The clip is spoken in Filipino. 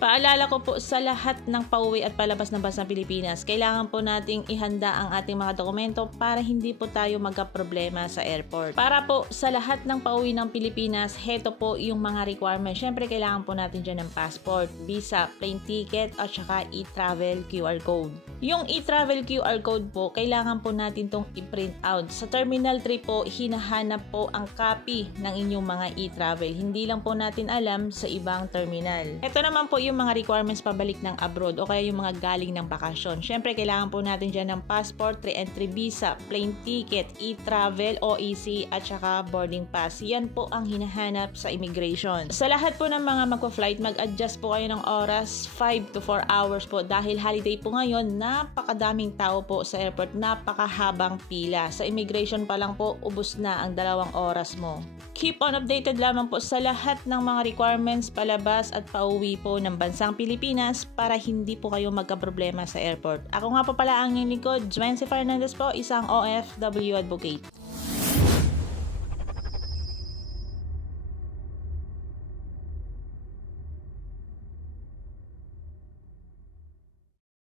Paalala ko po sa lahat ng pauwi at palabas ng bansang Pilipinas, kailangan po nating ihanda ang ating mga dokumento para hindi po tayo magka-problema sa airport. Para po sa lahat ng pauwi ng Pilipinas, heto po yung mga requirements. Syempre, kailangan po natin dyan ng passport, visa, plane ticket, at saka e-travel QR code. Yung e-travel QR code po, kailangan po natin tong i-print out. Sa Terminal 3 po, hinahanap po ang copy ng inyong mga e-travel. Hindi lang po natin alam sa ibang terminal. Ito naman po yung mga requirements pabalik ng abroad o kaya yung mga galing ng bakasyon. Syempre, kailangan po natin dyan ng passport, re-entry visa, plane ticket, e-travel, OEC, at saka boarding pass. Yan po ang hinahanap sa immigration. Sa lahat po ng mga magpa-flight, mag-adjust po kayo ng oras, 5 to 4 hours po dahil holiday po ngayon, napakadaming tao po sa airport, napakahabang pila. Sa immigration pa lang po, ubos na ang 2 oras mo. Keep on updated lamang po sa lahat ng mga requirements palabas at pauwi po ng bansang Pilipinas para hindi po kayo magka-problema sa airport. Ako nga po pala ang inyong lingkod, Juency Fernandez po, isang OFW advocate.